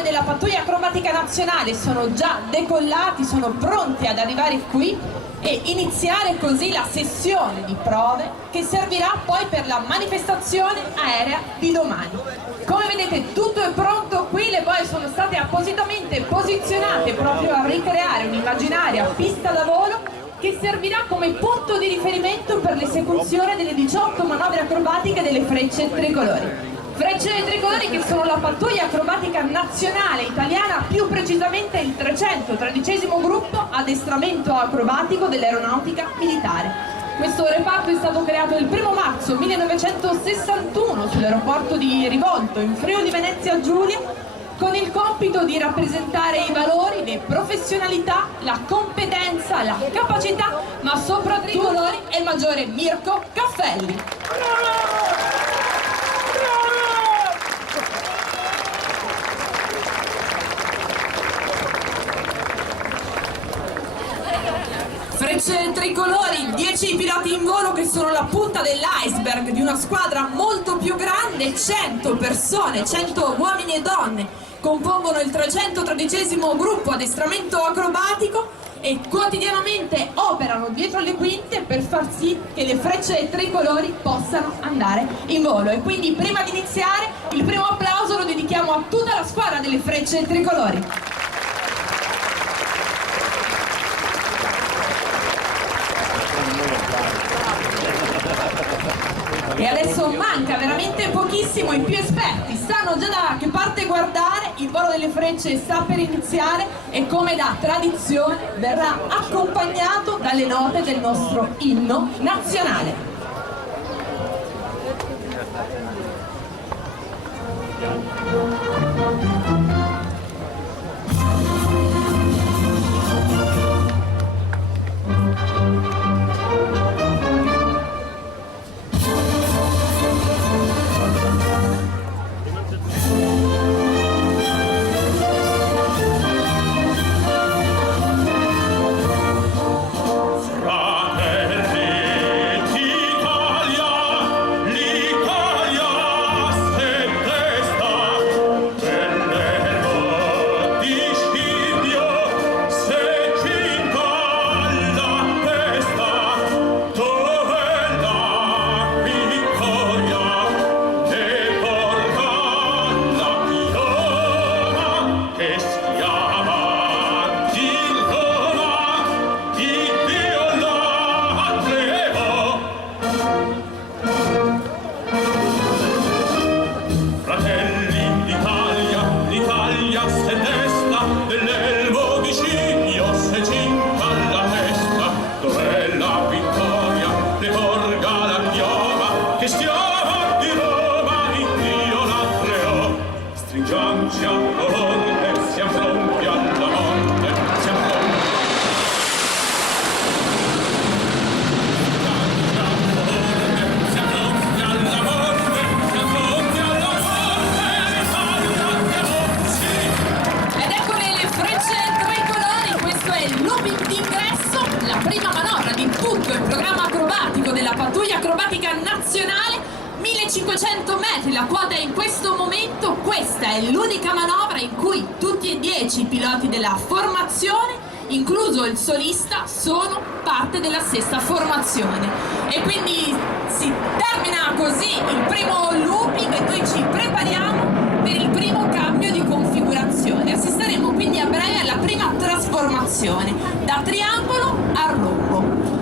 19 della pattuglia acrobatica nazionale sono già decollati, sono pronti ad arrivare qui e iniziare così la sessione di prove che servirà poi per la manifestazione aerea di domani. Come vedete tutto è pronto qui, le boe sono state appositamente posizionate proprio a ricreare un'immaginaria pista da volo che servirà come punto di riferimento per l'esecuzione delle 18 manovre acrobatiche delle frecce tricolori. Frecce tricolori che sono la pattuglia acrobatica nazionale italiana, più precisamente il 313° gruppo addestramento acrobatico dell'aeronautica militare. Questo reparto è stato creato il 1° marzo 1961 sull'aeroporto di Rivolto in Friuli Venezia Giulia, con il compito di rappresentare i valori, le professionalità, la competenza, la capacità, ma soprattutto è il maggiore Mirko Caffelli. Frecce tricolori, 10 piloti in volo che sono la punta dell'iceberg di una squadra molto più grande, 100 persone, 100 uomini e donne compongono il 313° gruppo addestramento acrobatico e quotidianamente operano dietro le quinte per far sì che le frecce tricolori possano andare in volo. E quindi prima di iniziare il primo applauso lo dedichiamo a tutta la squadra delle frecce tricolori. E adesso manca veramente pochissimo, i più esperti sanno già da che parte guardare, il volo delle frecce sta per iniziare e come da tradizione verrà accompagnato dalle note del nostro inno nazionale. Pattuglia acrobatica nazionale, 1500 metri, la quota è in questo momento. Questa è l'unica manovra in cui tutti e 10 i piloti della formazione, incluso il solista, sono parte della stessa formazione. E quindi si termina così il primo looping e noi ci prepariamo per il primo cambio di configurazione. Assisteremo quindi a breve alla prima trasformazione, da triangolo a rombo.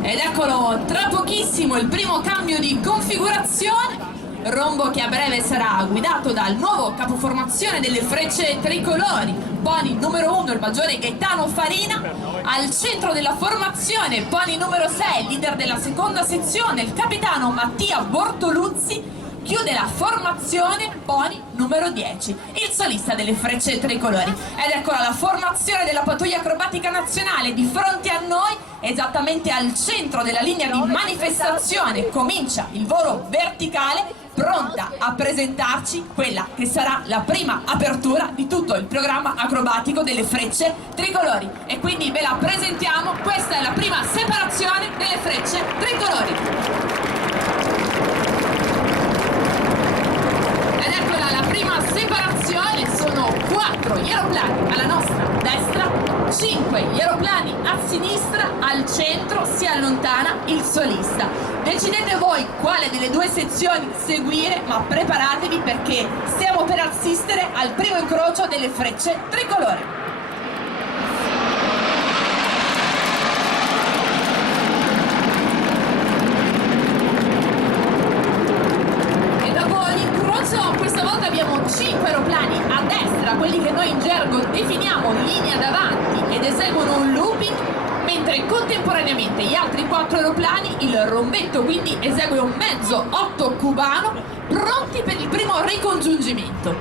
Ed eccolo, tra pochissimo il primo cambio di configurazione, rombo che a breve sarà guidato dal nuovo capoformazione delle frecce tricolori, pony numero 1 il maggiore Gaetano Farina, al centro della formazione pony numero 6, leader della seconda sezione, il capitano Mattia Bortoluzzi, chiude la formazione pony numero 10, il solista delle frecce tricolori. Ed eccola la formazione della pattuglia acrobatica nazionale di fronte a noi, esattamente al centro della linea di manifestazione. Comincia il volo verticale, pronta a presentarci quella che sarà la prima apertura di tutto il programma acrobatico delle frecce tricolori. E quindi ve la presentiamo, questa è la prima separazione delle frecce tricolori. Ed eccola la prima separazione, sinistra, al centro si allontana il solista. Decidete voi quale delle due sezioni seguire, ma preparatevi perché stiamo per assistere al primo incrocio delle frecce tricolore. Questa volta abbiamo 5 aeroplani a destra, quelli che noi in gergo definiamo linea davanti, ed eseguono un looping, mentre contemporaneamente gli altri 4 aeroplani, il rombetto quindi esegue un mezzo 8 cubano, pronti per il primo ricongiungimento.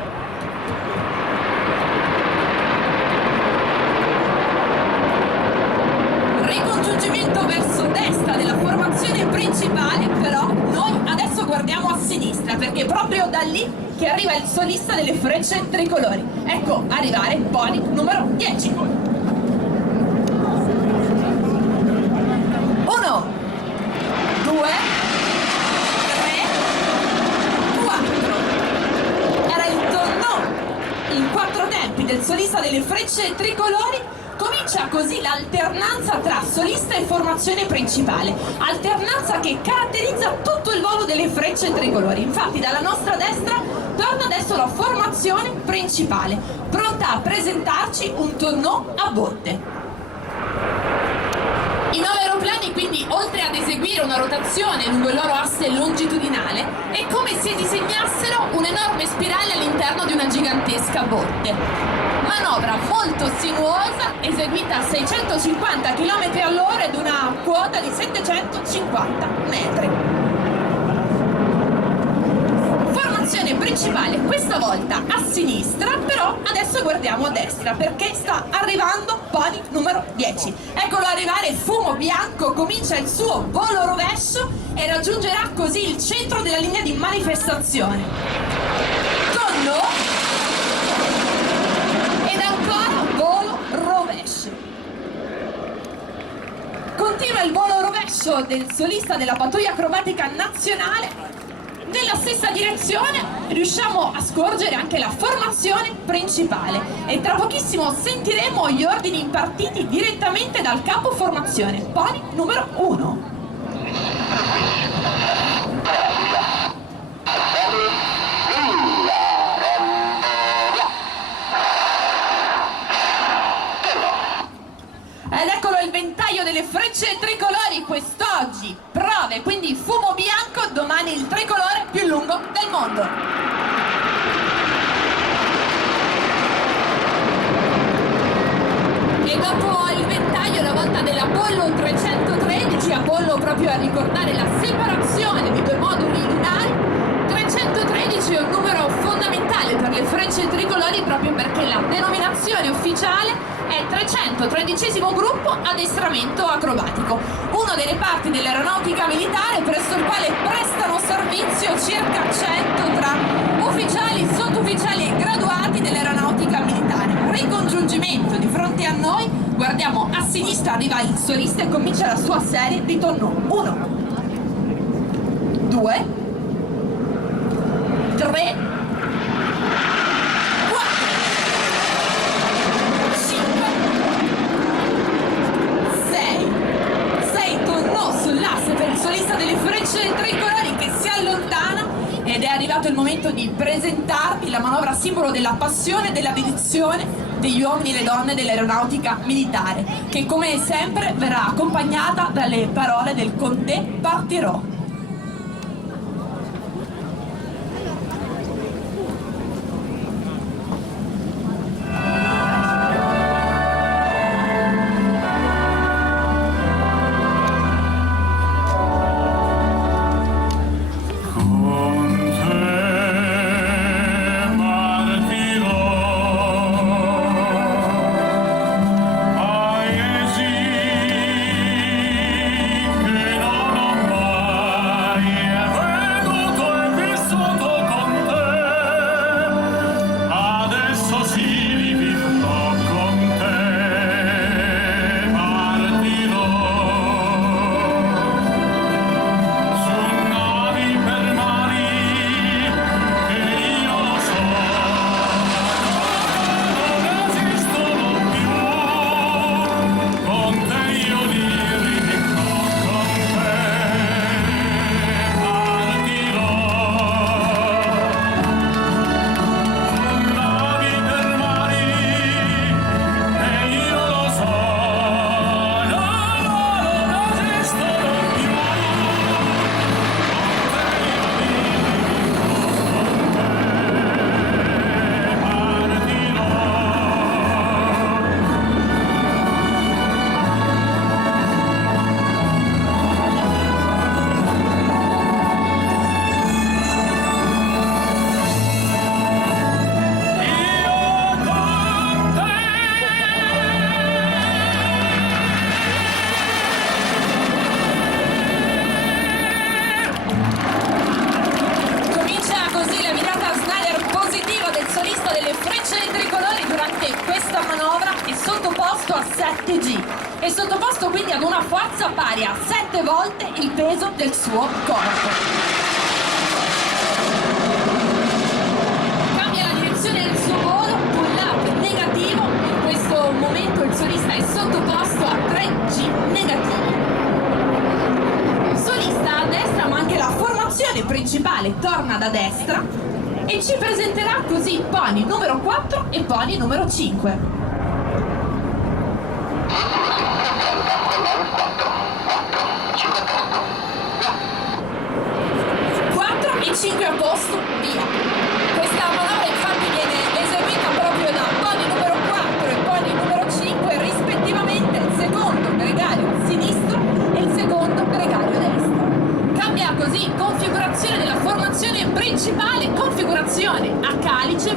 Ricongiungimento verso destra della formazione principale, però noi adesso guardiamo a sinistra perché è proprio da lì che arriva il solista delle frecce tricolori. Ecco arrivare pony numero 10. 1, 2, 3, 4. Era il tornò in 4 tempi del solista delle frecce tricolori. Comincia così l'alternanza tra solista e formazione principale, alternanza che caratterizza tutto il volo delle frecce tricolori. Infatti dalla nostra destra torna adesso la formazione principale, pronta a presentarci un tornò a botte. I 9 aeroplani quindi, oltre ad eseguire una rotazione lungo il loro asse longitudinale, è come se disegnassero un'enorme spirale all'interno di una gigantesca botte. Manovra molto sinuosa, eseguita a 650 km all'ora ed una quota di 750 metri. Formazione principale, questa volta a sinistra, però adesso guardiamo a destra perché sta arrivando pony numero 10. Eccolo arrivare, fumo bianco, comincia il suo volo rovescio e raggiungerà così il centro della linea di manifestazione. Tonno. Ed ancora volo rovescio. Continua il volo rovescio del solista della pattuglia acrobatica nazionale. Nella stessa direzione riusciamo a scorgere anche la formazione principale e tra pochissimo sentiremo gli ordini impartiti direttamente dal capo formazione, pony numero 1. Ed eccolo il ventaglio delle frecce tricolori quest'oggi. Prove, quindi fumo bianco, domani il tricolore più lungo del mondo. E dopo il ventaglio, la volta dell'Apollo 313, Apollo proprio a ricordare la separazione di 2 moduli lunari. 313 è un numero fondamentale per le frecce tricolori proprio perché la denominazione ufficiale è 313° gruppo addestramento acrobatico, uno dei reparti dell'aeronautica militare presso il quale prestano servizio circa 100 tra ufficiali, sottufficiali e graduati dell'aeronautica militare. Ricongiungimento di fronte a noi, guardiamo a sinistra, arriva il solista e comincia la sua serie di tonno. 1, 2, 3, 4, 5, 6 tornò sull'asse per il solista delle frecce tricolori che si allontana ed è arrivato il momento di presentarvi la manovra simbolo della passione e della dedizione degli uomini e le donne dell'aeronautica militare, che come sempre verrà accompagnata dalle parole del Conte Partirò. Paesi che non ho mai forza pari a 7 volte il peso del suo corpo. Cambia la direzione del suo volo, pull up negativo, in questo momento il solista è sottoposto a 3G negativi. Il solista a destra, ma anche la formazione principale torna da destra e ci presenterà così pony numero 4 e pony numero 5. 5 a posto, via. Questa manovra infatti viene eseguita proprio da pony numero 4 e pony numero 5, rispettivamente il secondo gregario sinistro e il secondo gregario destro. Cambia così configurazione della formazione principale, configurazione a calice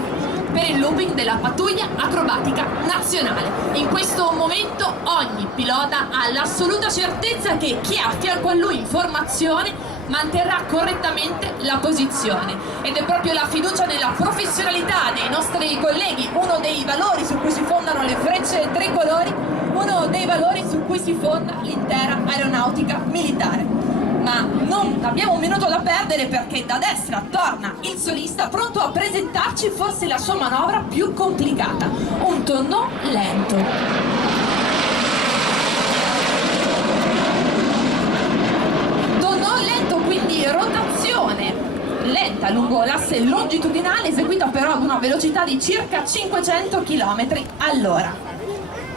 per il looping della pattuglia acrobatica nazionale. In questo momento ogni pilota ha l'assoluta certezza che chi è a fianco a lui in formazione manterrà correttamente la posizione, ed è proprio la fiducia nella professionalità dei nostri colleghi uno dei valori su cui si fondano le frecce tricolori, uno dei valori su cui si fonda l'intera aeronautica militare. Ma non abbiamo un minuto da perdere, perché da destra torna il solista pronto a presentarci forse la sua manovra più complicata, un tonneau lento. Quindi rotazione lenta lungo l'asse longitudinale, eseguita però ad una velocità di circa 500 km all'ora.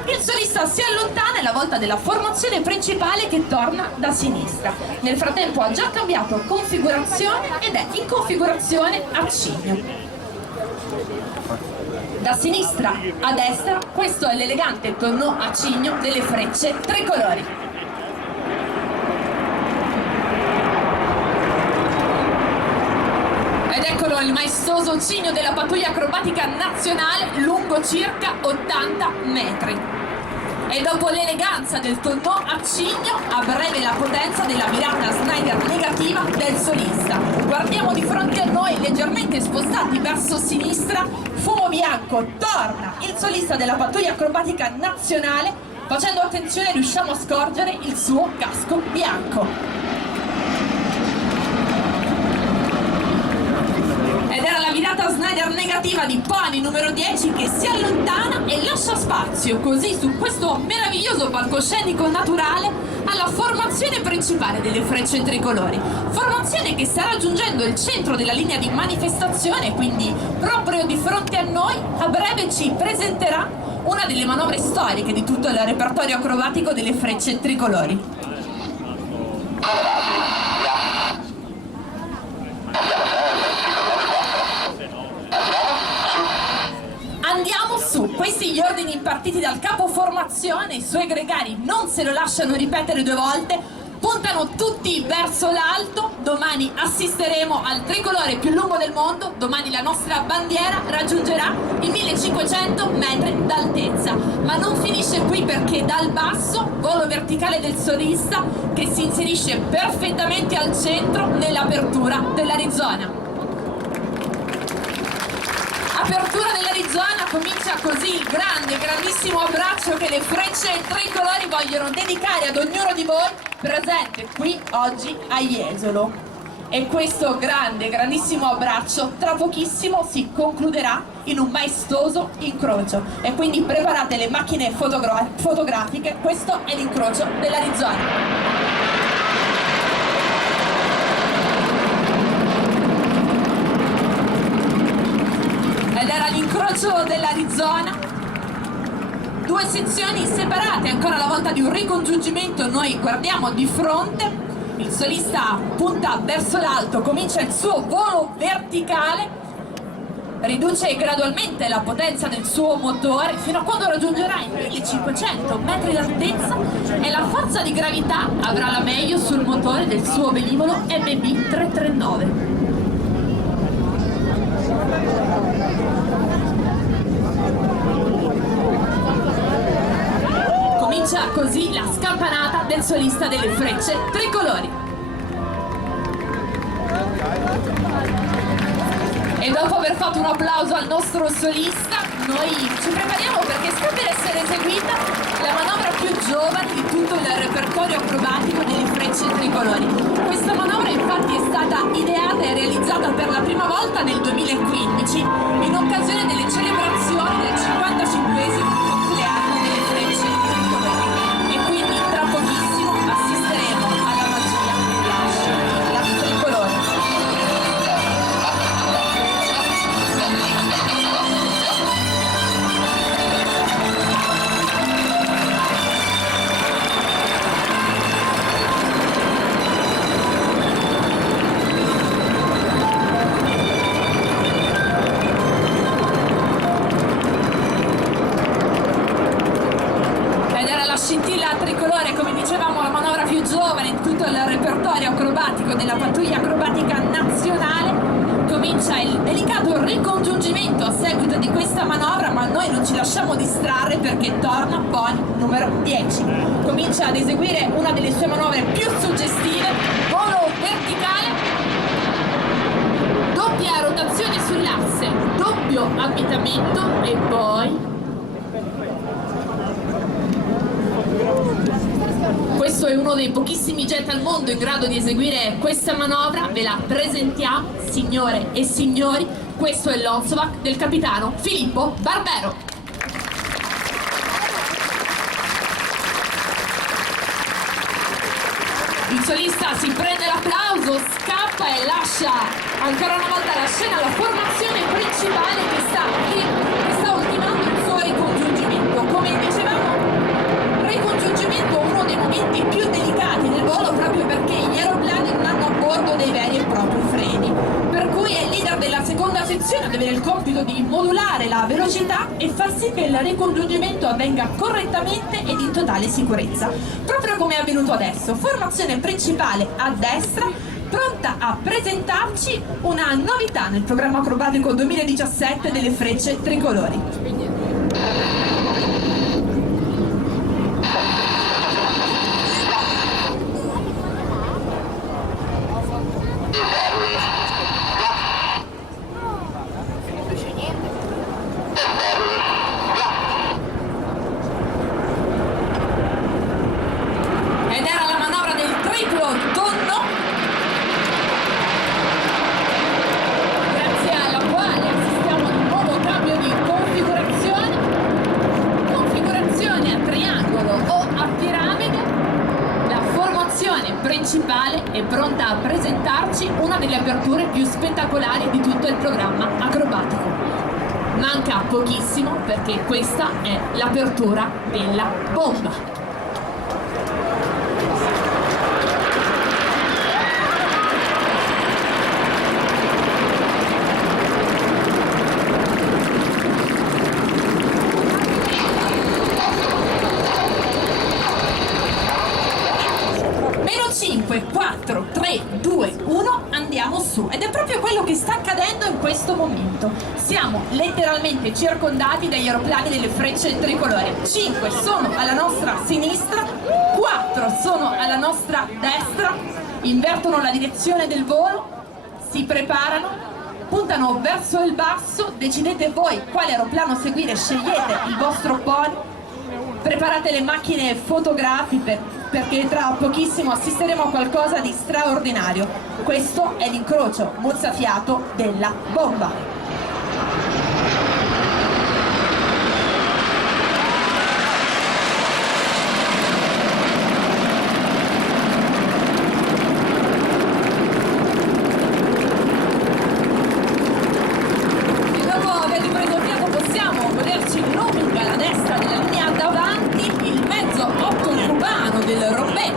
Il solista si allontana, è la volta della formazione principale che torna da sinistra. Nel frattempo ha già cambiato configurazione ed è in configurazione a cigno. Da sinistra a destra, questo è l'elegante tonneau a cigno delle frecce tricolori. Ed eccolo il maestoso cigno della pattuglia acrobatica nazionale, lungo circa 80 metri. E dopo l'eleganza del tonneau a cigno, a breve la potenza della virata Snyder negativa del solista. Guardiamo di fronte a noi, leggermente spostati verso sinistra, fumo bianco, torna il solista della pattuglia acrobatica nazionale. Facendo attenzione riusciamo a scorgere il suo casco bianco. Ed era la virata Snyder negativa di pony numero 10 che si allontana e lascia spazio così su questo meraviglioso palcoscenico naturale alla formazione principale delle frecce tricolori. Formazione che sta raggiungendo il centro della linea di manifestazione, quindi proprio di fronte a noi a breve ci presenterà una delle manovre storiche di tutto il repertorio acrobatico delle frecce tricolori. Andiamo su, questi gli ordini impartiti dal capo formazione, i suoi gregari non se lo lasciano ripetere 2 volte, puntano tutti verso l'alto. Domani assisteremo al tricolore più lungo del mondo, domani la nostra bandiera raggiungerà i 1500 metri d'altezza, ma non finisce qui, perché dal basso, volo verticale del solista che si inserisce perfettamente al centro nell'apertura dell'Arizona. Apertura dell'Arizona, comincia così il grandissimo abbraccio che le frecce tricolori vogliono dedicare ad ognuno di voi presente qui oggi a Jesolo. E questo grandissimo abbraccio tra pochissimo si concluderà in un maestoso incrocio. E quindi preparate le macchine fotografiche, questo è l'incrocio dell'Arizona. Ed era l'incrocio dell'Arizona, 2 sezioni separate, ancora la volta di un ricongiungimento. Noi guardiamo di fronte, il solista punta verso l'alto, comincia il suo volo verticale, riduce gradualmente la potenza del suo motore fino a quando raggiungerà i 1500 metri d'altezza e la forza di gravità avrà la meglio sul motore del suo velivolo MB339. Comincia così la scampanata del solista delle frecce tricolori. E dopo aver fatto un applauso al nostro solista, noi ci prepariamo perché sta per essere eseguita la manovra più giovane di tutto il repertorio acrobatico delle Frecce Tricolori. Questa manovra infatti è stata ideata e realizzata per la prima volta nel 2015 in occasione delle celebrazioni del 55esimo compleanno delle Frecce Tricolori. E quindi tra pochissimo assisteremo alla magia della tricolore. Scintilla tricolore, come dicevamo, la manovra più giovane in tutto il repertorio acrobatico della pattuglia acrobatica nazionale. Comincia il delicato ricongiungimento a seguito di questa manovra, ma noi non ci lasciamo distrarre perché torna poi numero 10. Comincia ad eseguire una delle sue manovre più suggestive, volo verticale, doppia rotazione sull'asse, doppio avvitamento e poi questo è uno dei pochissimi jet al mondo in grado di eseguire questa manovra. Ve la presentiamo, signore e signori. Questo è l'Onsovak del capitano Filippo Barbero. Il solista si prende l'applauso, scappa e lascia ancora una volta la scena alla formazione principale che sta ultimando il suo ricongiungimento. Come dicevamo, ricongiungimento è uno dei momenti più delicati del volo, proprio perché gli aeroplani non hanno a bordo dei veri e propri freni, per cui è il leader della seconda sezione ad avere il compito di modulare la velocità e far sì che il ricongiungimento avvenga correttamente ed in totale sicurezza, proprio come è avvenuto adesso. Formazione principale a destra, pronta a presentarci una novità nel programma acrobatico 2017 delle Frecce Tricolori. Ed era la manovra del triplo tonno, grazie alla quale assistiamo ad un nuovo cambio di configurazione a triangolo o a piramide. La formazione principale è pronta a presentarci una delle aperture più spettacolari di tutto il programma acrobatico. Manca pochissimo perché questa è l'apertura della bomba. Meno 5, 4, 3, 2, 1, andiamo su. Ed è proprio quello che sta accadendo in questo momento. Siamo letteralmente circondati dagli aeroplani delle Frecce Tricolore. 5 sono alla nostra sinistra, 4 sono alla nostra destra, invertono la direzione del volo, si preparano, puntano verso il basso. Decidete voi quale aeroplano seguire, scegliete il vostro pony, preparate le macchine fotografiche perché tra pochissimo assisteremo a qualcosa di straordinario. Questo è l'incrocio mozzafiato della bomba.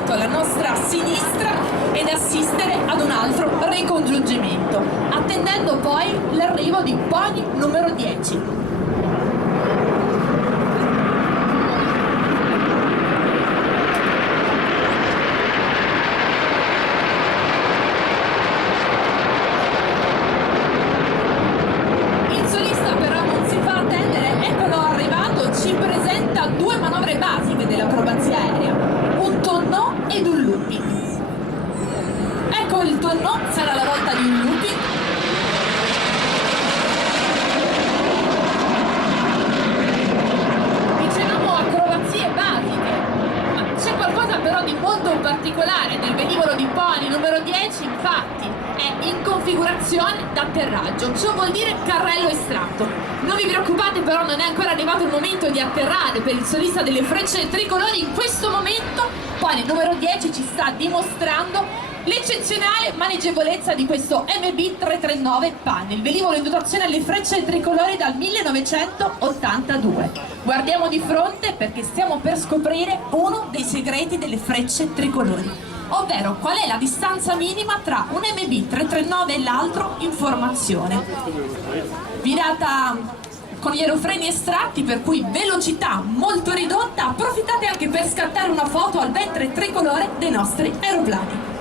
Alla nostra sinistra ed assistere ad un altro ricongiungimento, attendendo poi l'arrivo di pony numero 10. Il solista però non si fa attendere, eccolo arrivato, ci presenta due manovre basiche dell'acrobazia aerea, un tonneau ed un looping. Ecco il tonneau, sarà la volta di un looping. passaggio, ciò vuol dire carrello estratto. Non vi preoccupate però, non è ancora arrivato il momento di atterrare per il solista delle frecce tricolori in questo momento. Poi nel numero 10 ci sta dimostrando l'eccezionale maneggevolezza di questo MB 339 PAN, il velivolo in dotazione alle frecce tricolori dal 1982. Guardiamo di fronte perché stiamo per scoprire uno dei segreti delle frecce tricolori, ovvero qual è la distanza minima tra un MB 339 e l'altro in formazione. Virata con gli aerofreni estratti, per cui velocità molto ridotta. Approfittate anche per scattare una foto al ventre tricolore dei nostri aeroplani.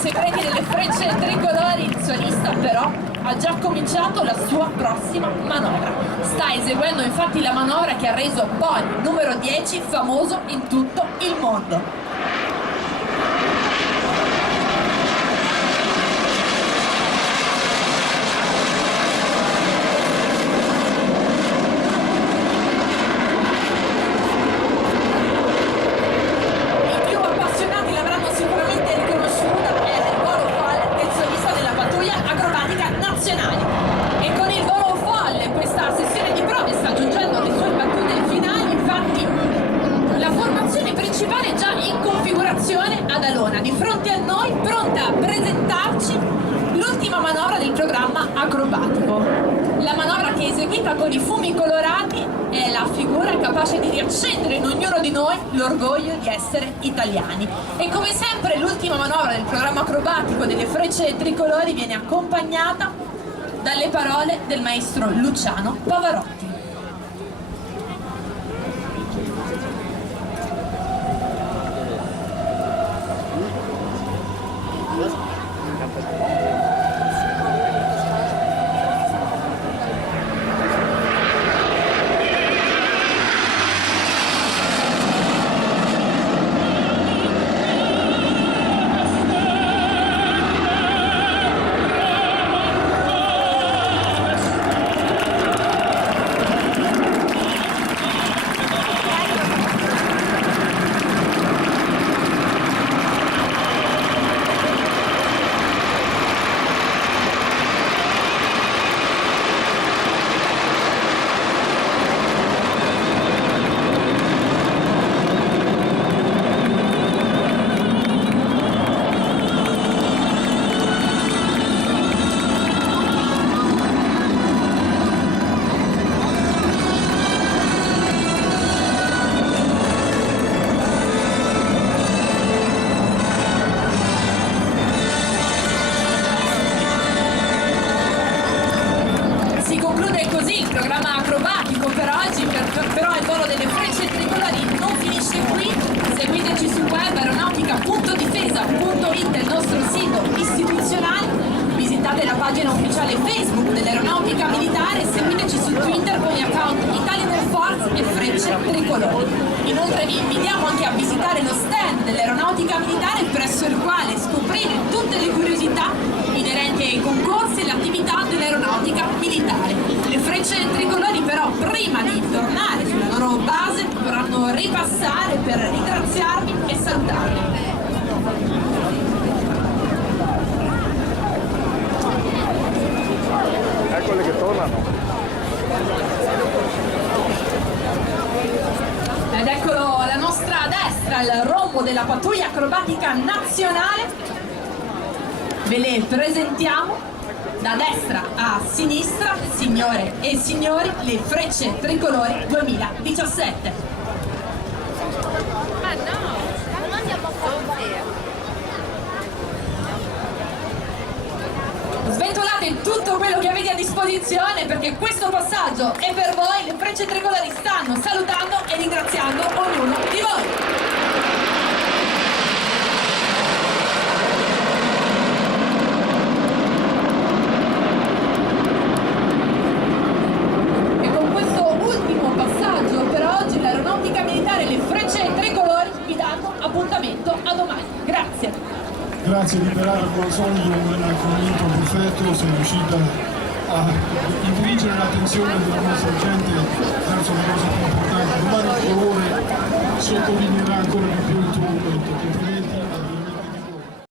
Segreti delle frecce tricolori. Il solista però ha già cominciato la sua prossima manovra. Sta eseguendo infatti la manovra che ha reso poi il numero 10 famoso in tutto il mondo. E con il volo folle questa sessione di prove sta giungendo alle sue battute finali. Infatti la formazione principale è già in configurazione ad Alona, di fronte a noi, pronta a presentarci l'ultima manovra del programma acrobatico. La manovra che è eseguita con i fumi colorati è la figura capace di riaccendere in ognuno di noi l'orgoglio di essere italiani. E come sempre l'ultima manovra del programma acrobatico delle frecce tricolori viene accompagnata dalle parole del maestro Luciano Pavarotti. Però il volo delle frecce tricolori non finisce qui. Seguiteci sul web aeronautica.difesa.it, il nostro sito istituzionale. Visitate la pagina ufficiale Facebook dell'Aeronautica Militare e seguiteci su Twitter con gli account Italian Air Force e Frecce Tricolori. Inoltre vi invitiamo anche a visitare lo stand dell'Aeronautica Militare, presso il quale scoprire tutte le curiosità inerenti ai concorsi e l'attività dell'Aeronautica Militare. Le frecce tricolori però, prima di tornare sulla loro base, dovranno ripassare per ringraziarvi e salutarvi. Eccole che tornano. Ed eccolo la nostra destra, il rombo della pattuglia acrobatica nazionale. Ve le presentiamo da destra a sinistra, signore e signori, le frecce tricolori 2017. Ma no, non andiamo a fare. Sventolate tutto quello che avete a disposizione, perché questo passaggio è per voi. Le frecce tricolori stanno salutando e ringraziando ognuno di voi. L'Aeronautica Militare e le frecce tricolori vi danno appuntamento a domani. Grazie. Grazie Liberare, come al solito un commento perfetto, sei riuscita a dirigere l'attenzione della nostra gente verso le cose più importanti. Domani il colore sottolineerà ancora di più il tuo momento.